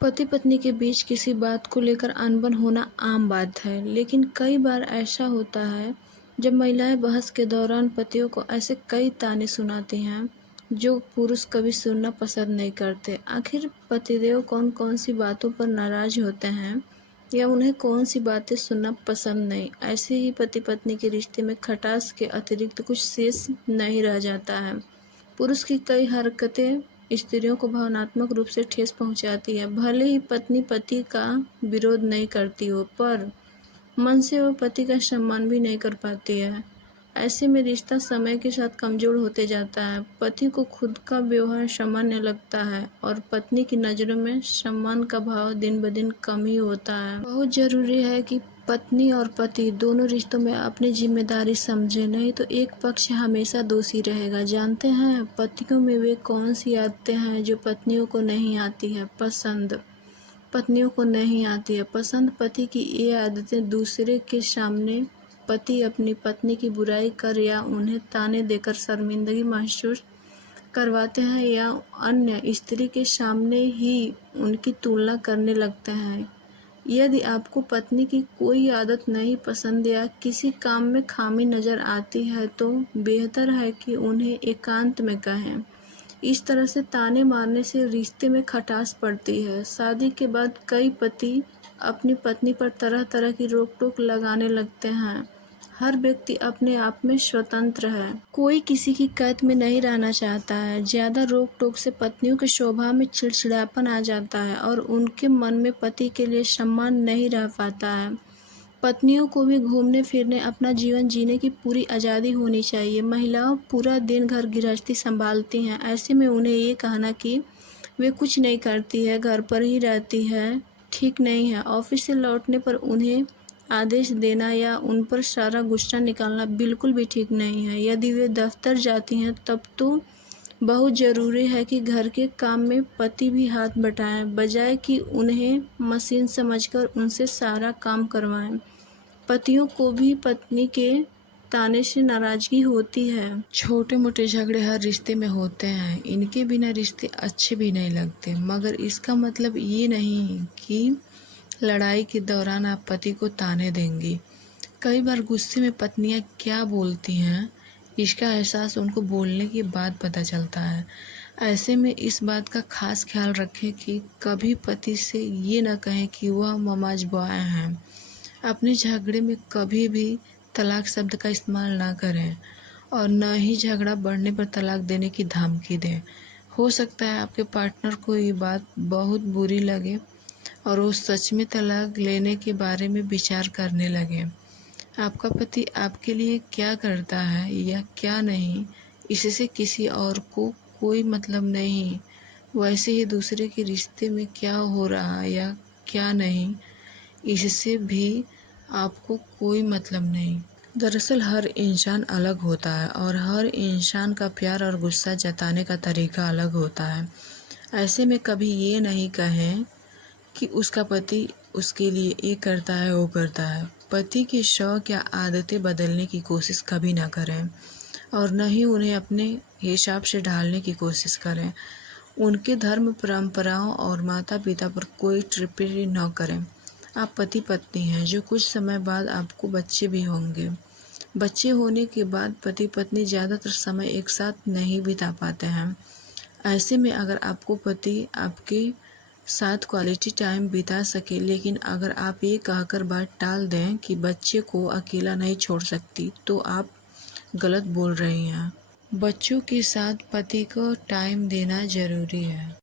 पति पत्नी के बीच किसी बात को लेकर अनबन होना आम बात है, लेकिन कई बार ऐसा होता है जब महिलाएं बहस के दौरान पतियों को ऐसे कई ताने सुनाती हैं जो पुरुष कभी सुनना पसंद नहीं करते। आखिर पतिदेव कौन कौन सी बातों पर नाराज होते हैं या उन्हें कौन सी बातें सुनना पसंद नहीं। ऐसे ही पति पत्नी के रिश्ते में खटास के अतिरिक्त कुछ शेष नहीं रह जाता है। पुरुष की कई हरकतें स्त्रियों को भावनात्मक रूप से ठेस पहुंचाती है। भले ही पत्नी पति का विरोध नहीं करती हो, पर मन से वो पति का सम्मान भी नहीं कर पाती है। ऐसे में रिश्ता समय के साथ कमजोर होते जाता है। पति को खुद का व्यवहार सामान्य लगता है और पत्नी की नज़रों में सम्मान का भाव दिन ब दिन कम ही होता है। बहुत जरूरी है कि पत्नी और पति दोनों रिश्तों में अपनी जिम्मेदारी समझे, नहीं तो एक पक्ष हमेशा दोषी रहेगा। जानते हैं पतियों में वे कौन सी आदतें हैं जो पत्नियों को नहीं आती है पसंद। पति की ये आदतें दूसरे के सामने पति अपनी पत्नी की बुराई कर या उन्हें ताने देकर शर्मिंदगी महसूस करवाते हैं या अन्य स्त्री के सामने ही उनकी तुलना करने लगते हैं। यदि आपको पत्नी की कोई आदत नहीं पसंद या किसी काम में खामी नज़र आती है तो बेहतर है कि उन्हें एकांत में कहें। इस तरह से ताने मारने से रिश्ते में खटास पड़ती है। शादी के बाद कई पति अपनी पत्नी पर तरह तरह की रोक टोक लगाने लगते हैं। हर व्यक्ति अपने आप में स्वतंत्र है, कोई किसी की कैद में नहीं रहना चाहता है। ज्यादा रोक टोक से पत्नियों के स्वभाव में चिड़चिड़ापन आ जाता है और उनके मन में पति के लिए सम्मान नहीं रह पाता है। पत्नियों को भी घूमने फिरने अपना जीवन जीने की पूरी आज़ादी होनी चाहिए। महिलाओं पूरा दिन घर गृहस्थी संभालती हैं, ऐसे में उन्हें ये कहना कि वे कुछ नहीं करती है, घर पर ही रहती है, ठीक नहीं है। ऑफिस से लौटने पर उन्हें आदेश देना या उन पर सारा गुस्सा निकालना बिल्कुल भी ठीक नहीं है। यदि वे दफ्तर जाती हैं तब तो बहुत ज़रूरी है कि घर के काम में पति भी हाथ बटाएं, बजाय कि उन्हें मशीन समझकर उनसे सारा काम करवाएं। पतियों को भी पत्नी के ताने से नाराज़गी होती है। छोटे मोटे झगड़े हर रिश्ते में होते हैं, इनके बिना रिश्ते अच्छे भी नहीं लगते। मगर इसका मतलब ये नहीं कि लड़ाई के दौरान आप पति को ताने देंगी। कई बार गुस्से में पत्नियां क्या बोलती हैं इसका एहसास उनको बोलने के बाद पता चलता है। ऐसे में इस बात का खास ख्याल रखें कि कभी पति से ये न कहें कि वह ममाज बॉय हैं। अपने झगड़े में कभी भी तलाक शब्द का इस्तेमाल ना करें और न ही झगड़ा बढ़ने पर तलाक देने की धमकी दें। हो सकता है आपके पार्टनर को ये बात बहुत बुरी लगे और वो सच में तलाक लेने के बारे में विचार करने लगे। आपका पति आपके लिए क्या करता है या क्या नहीं, इससे किसी और को कोई मतलब नहीं। वैसे ही दूसरे के रिश्ते में क्या हो रहा या क्या नहीं, इससे भी आपको कोई मतलब नहीं। दरअसल हर इंसान अलग होता है और हर इंसान का प्यार और गुस्सा जताने का तरीका अलग होता है। ऐसे में कभी ये नहीं कहें कि उसका पति उसके लिए ये करता है वो करता है। पति की शौक या आदतें बदलने की कोशिश कभी ना करें और न ही उन्हें अपने हिसाब से ढालने की कोशिश करें। उनके धर्म परंपराओं और माता पिता पर कोई टिप्पणी न करें। आप पति पत्नी हैं जो कुछ समय बाद आपको बच्चे भी होंगे। बच्चे होने के बाद पति पत्नी ज़्यादातर समय एक साथ नहीं बिता पाते हैं। ऐसे में अगर आपको पति आपके साथ क्वालिटी टाइम बिता सके, लेकिन अगर आप ये कहकर बात टाल दें कि बच्चे को अकेला नहीं छोड़ सकती, तो आप गलत बोल रही हैं। बच्चों के साथ पति को टाइम देना ज़रूरी है।